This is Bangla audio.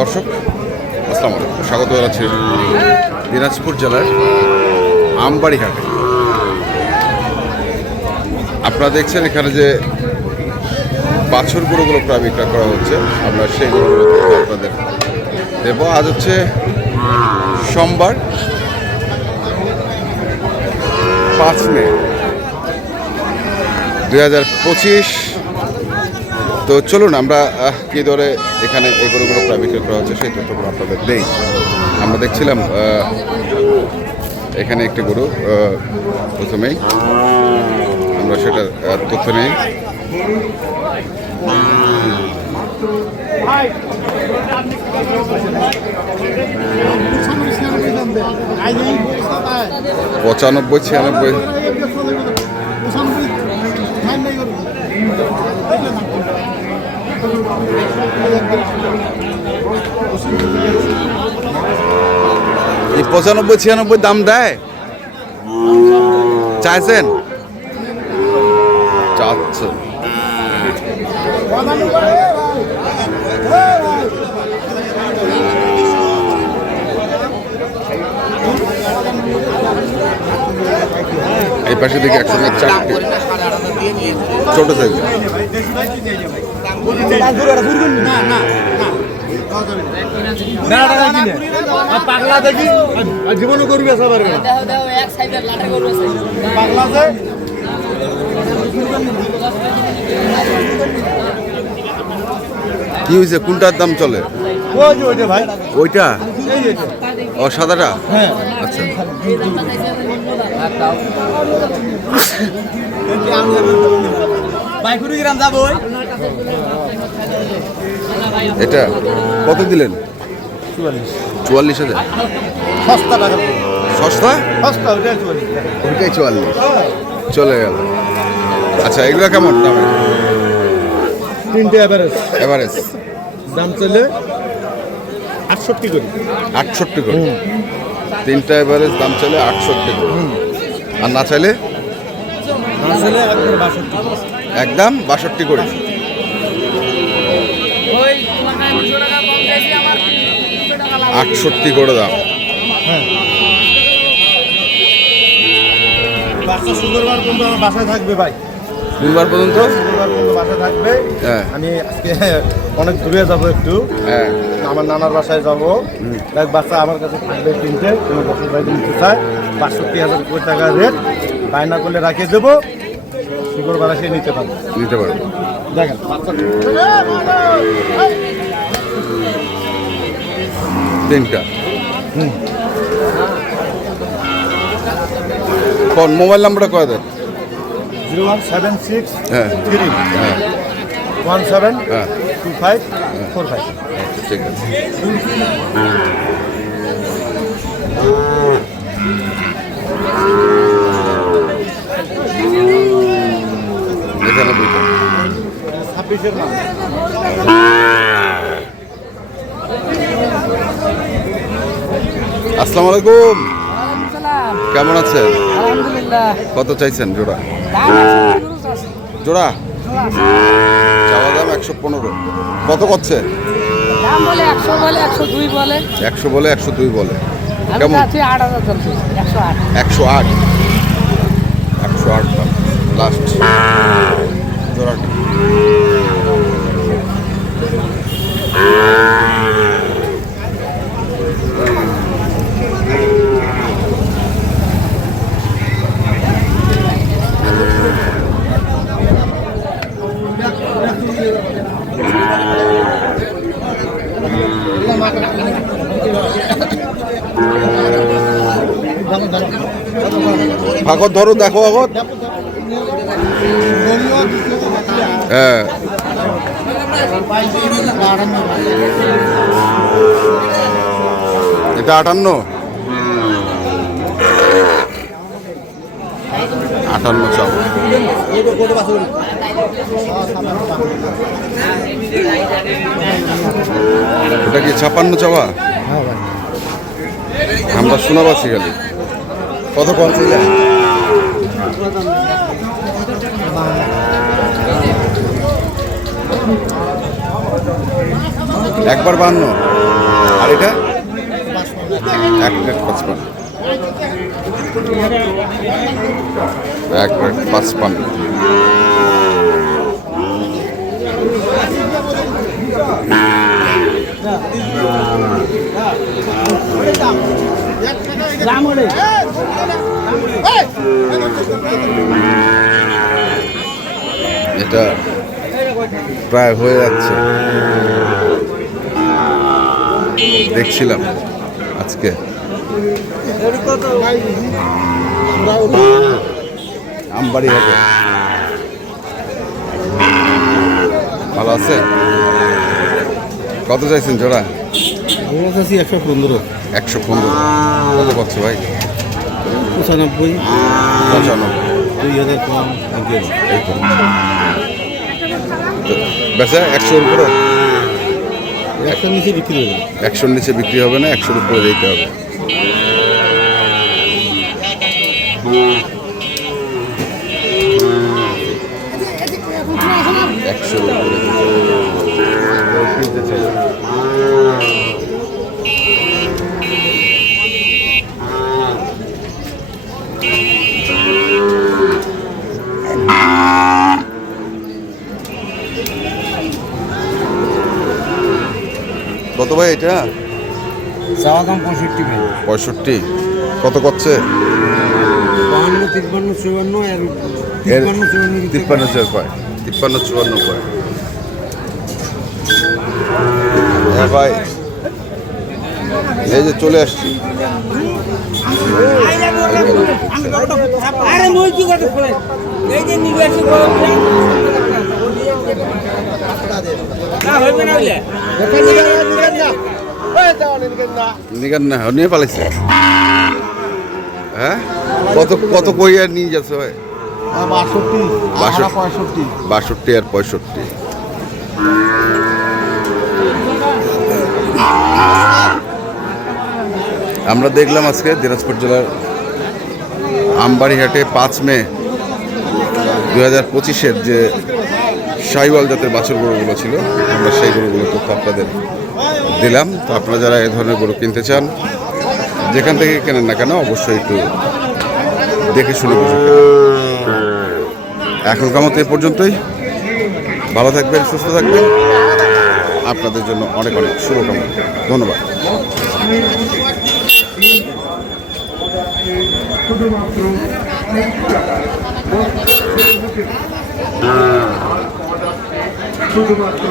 দর্শক, আসসালামু আলাইকুম। স্বাগত জানাচ্ছি দিনাজপুর জেলার আমবাড়ি হাটে আপনারা দেখছেন এখানে যে বাছুর গরুগুলো প্রায় বিক্রয় করা হচ্ছে, আমরা সেই গরুগুলো আপনাদের দেবো। আজ হচ্ছে সোমবার, পাঁচ মে দুই হাজার পঁচিশ। তো চলুন, আমরা কি দরে এখানে এই গরুগুলো প্রায় বিক্রি করা হচ্ছে সেই তথ্যগুলো আপনাদের দেই। আমরা দেখছিলাম এখানে একটি গরু প্রথমেই। আমরা সেটার তথ্য নেই। পঁচানব্বই, ছিয়ানব্বই। এই পঁচানব্বই ছিয়ানব্বই দাম দেয়? চাইছেন? এই পাশে দিকে একসঙ্গে চারটে। ছোট সাইজ জীবনও করবি আছে কি হয়েছে কোনটার দাম চলে? ওই যে ওইটা ও সাদাটা আচ্ছা যাব এটা কত দিলেন? চুয়াল্লিশ। হাজার। সস্তা সস্তা? সস্তা ওইটাই চুয়াল্লিশ। চলে গেল। আচ্ছা এগুলো কেমন দামে? তিনটে অ্যাভারেজ এভারেজ দাম চলে আটষট্টি করে। আটষট্টি করে। তিনটা এভারেজ দাম চলে আটষট্টি করে। আর না চাইলে? একদম বাষট্টি করে ওই তোমার কাছে দুশো টাকা কম চাইছি আমার দুশো টাকা লাভ আটষট্টি করে দাম। হ্যাঁ। বাচ্চা পর্যন্ত আমার বাসায় থাকবে ভাই। বুধবার পর্যন্ত? শুক্রবার পর্যন্ত বাসায় থাকবে। হ্যাঁ। আমি আজকে অনেক দূরে যাব একটু। হ্যাঁ। আমার নানার বাসায় যাব। এক বাচ্চা আমার কাছে থাকবে তিনটে কোনো বছর বাইরে নিতে চায়। বাষট্টি হাজার কোটি টাকা রেট। বায়না করলে রাখিয়ে দেবো। শুক্রবার এসে নিতে পারবে। নিতে পারব। দেখেন বাচ্চা তিনটা কোন মোবাইল নাম্বারটা কয় দেন জিরো ওয়ান সেভেন সিক্স হ্যাঁ। থ্রি হ্যাঁ। ওয়ান সেভেন হ্যাঁ। Two five four five. ঠিক আছে। এখানে ছাব্বিশের মাল আসসালামু আলাইকুম। কেমন আছেন? কত চাইছেন জোড়া? জোড়া? চাওয়া দাম একশো পনেরো। কত করছে? একশো বলে একশো দুই বলে। কেমন? একশো আট। একশো আট। লাস্ট। জোড়াটা। ফাগত ধরো দেখো আগত হ্যাঁ। এটা আটান্ন। আটান্ন চাও ওটা কি ছাপান্ন চাওয়া? আমরা শোনা পাচ্ছি খালি। কত কম চাইলে একবার বান্ন। এটা? এক প্লেট পাঁচপান্ন। এক প্লেট পাঁচপান্ন। এটা প্রায় হয়ে যাচ্ছে। দেখছিলাম আজকে। আমবাড়ি ভালো আছে? কত চাইছেন জোড়া? আমার কাছে একশো পনেরো। একশো পনেরো। কত পাচ্ছ ভাই? পঁচানব্বই। পঁচানব্বই। দুই হাজার কম বেচা একশোর উপরে? একশোর নিচে বিক্রি যাবে একশোর নিচে বিক্রি হবে না একশোর উপরে দিতে হবে। একশোর উপরে। হবে। কত ভাই এটা? চাওয়া দাম পঁয়ষট্টি ভাই। পঁয়ষট্টি। কত করছে? বাহান্ন তিপ্পান্ন চুয়ান্ন আর তিপ্পান্ন চুয়ান্ন তিপ্পান্ন। চার কয় তিপ্পান্ন চুয়ান্ন কয় হ্যাঁ ভাই এই যে চলে আসছি আরে মই কি কথা শুনে এই যে নিবে আসি গরম না হইবে না হইলে। নিগান না নিয়ে পালাইছে। হ্যাঁ? কত কত কইয়া নিয়ে যাচ্ছে ভাই? বাষট্টি। বাষট্টি। বাষট্টি আর পঁয়ষট্টি। আমরা দেখলাম আজকে দিনাজপুর জেলার আমবাড়িহাটে পাঁচ মে দু হাজার পঁচিশের যে সাইওয়াল জাতের বাছুর গরুগুলো ছিল, আমরা সেই গরুগুলো তথ্য আপনাদের দিলাম। তো আপনারা যারা এই ধরনের গরু কিনতে চান, যেখান থেকে কেনেন না কেন অবশ্যই একটু দেখে শুনে এখনকার মতো এ পর্যন্তই। ভালো থাকবেন, সুস্থ থাকবেন। আপনাদের জন্য অনেক অনেক শুভকামনা। ধন্যবাদ। শুধুমাত্র শুধুমাত্র